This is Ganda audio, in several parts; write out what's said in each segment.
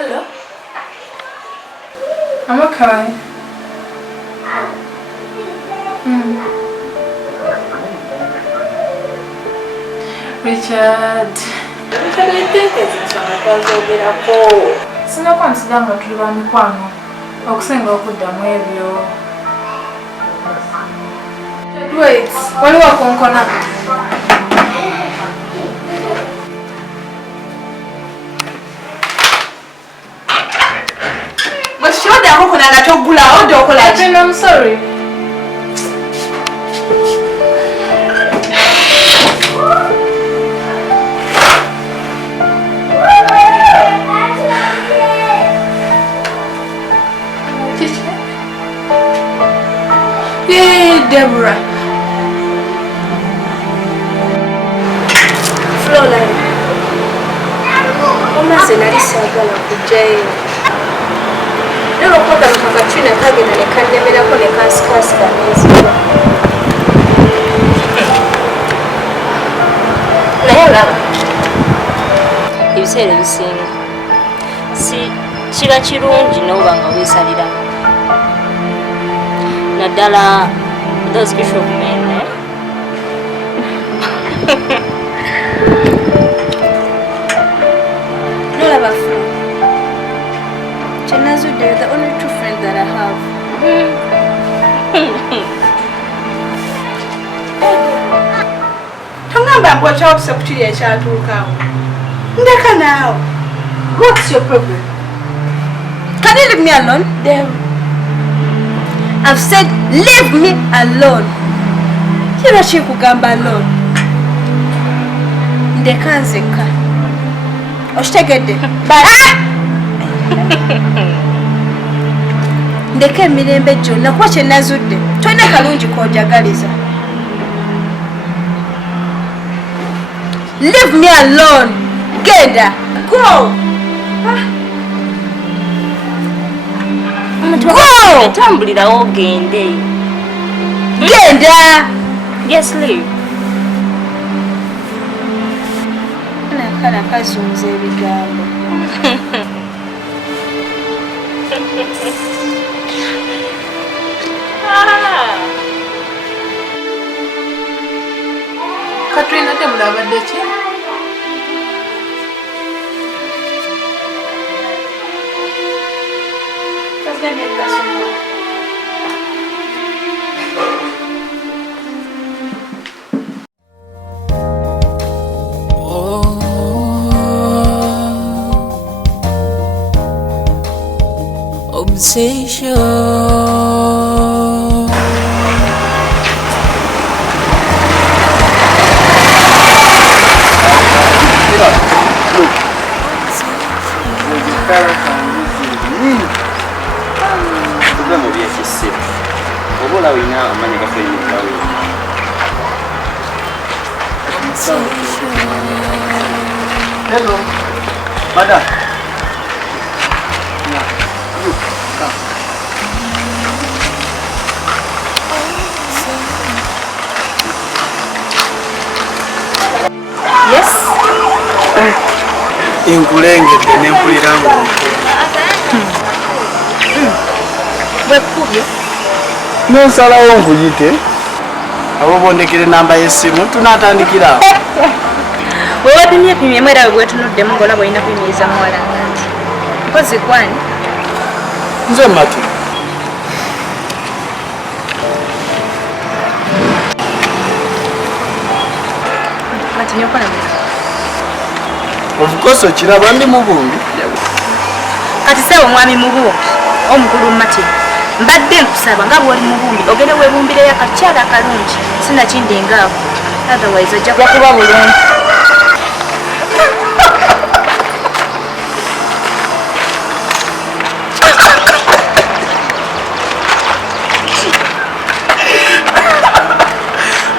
Hello? I'm okay. Richard. Sinakwa nsidanga tuli ba mikwano okusenga okuddamu ebyo. Wait, waliwo konkona. I'm sorry. Yay, Deborah. Flowline. Omaze nali saagala kujjayo. Lero koda mukakachina kagenda ne kandemerako ne kansikasika n'enziba. Naye olaba ebiseera ebisinga kiba kirungi n'oba nga weesaliramu naddala those bishop men nolaba fu kyenazudde the only two friends that I have. Tongamba mbwa kyawusa ku kiri ekyatuukawo. Ndeka naawe. What's your problem? Can you leave me alone? I've said leave me alone. Kira kikugamba alone. Ndeka nzekka. Okitegedde? Ndeka emirembe gyonna kuba kyenazudde. Tolina kalungi k'ojagaliza. Leave me alone. Genda. Go. Go. Tambulirawo ogende. Genda. Yes, leave. Nakala kazunza ebigambo. Katrina temulabadde ki? obsession. Hello, madam. Yes. Inkulengedde nempulira ngo Bwekubye. nonsalawo nkuyite abo bondekere namba y'essimu tunaatandikira awo. Bwe wapimyepimyemu era bwe gwetunuddemu ng'olaba olina kuyimiriza muwala ngati mpozi gwani. Nze Mati. Mati nyokola mu Of course okiraba ndi mubumbi. kati saawa omwami mubumbi omukulu Mati mbadde nkusaba nga bw'oli mubumbi ogende weebumbireyo akakyala akalungi sinakindingaawo otherwise ojja kuba bulungi.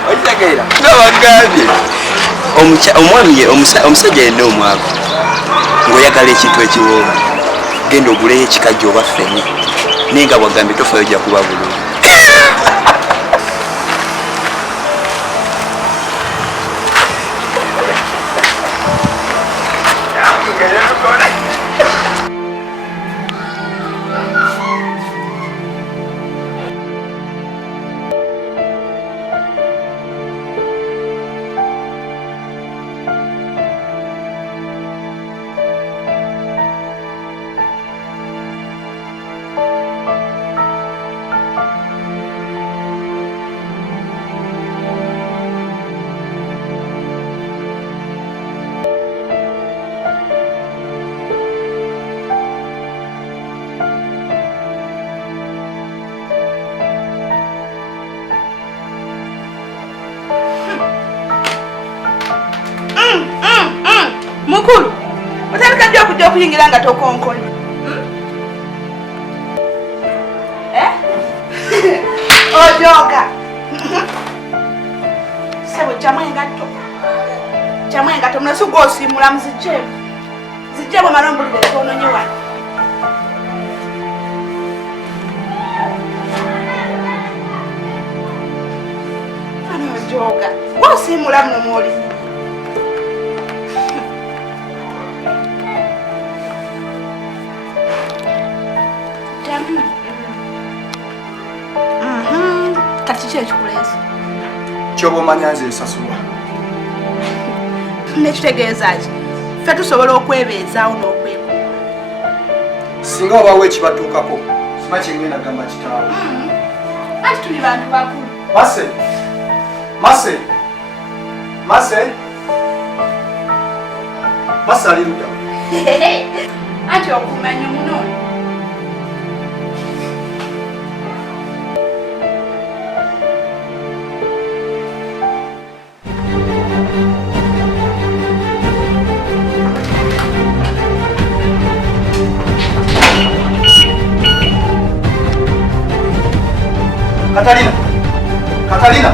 Ojageera ngabagambye omwami omusajja yenna omwavu ng'oyagala ekintu ekiwooma genda oguleyo ekikajja oba ffene naye nga bwagambye tofayo ojja kuba bulungi. Mukulu, otandika ddi okujja okuyingira nga tokonkonya? Ojoga. Sebo jamu engatto. Jamu engatto munasu gw'osiimula muzijjeemu. Zijjeemu omala ombulire twononye wano. Ano ojoga. Gw'osiimula muno mwoli. Kati kiki ekikuleese? Kyoba omanya nze esasulwa. Nekitegeeza ki? Ffe tusobola okwebeezaawo n'okwekuuma. Singa obaawo ekibatuukako sima kyengenda gamba kitaawo. Anti tuli bantu bakulu. Mase. Mase. Mase. Mase ali ludda. Anti okumanya muno. Katalina. Katalina.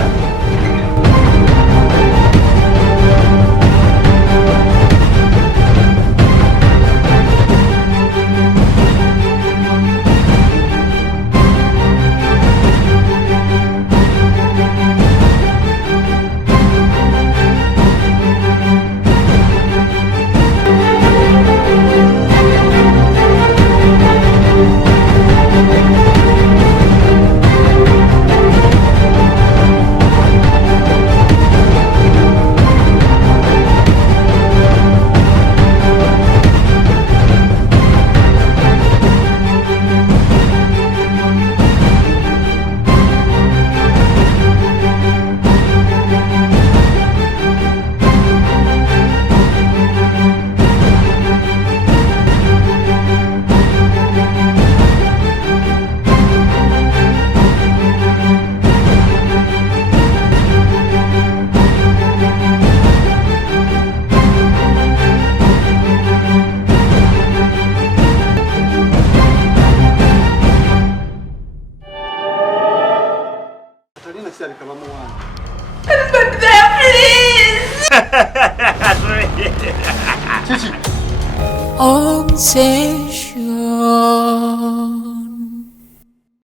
Say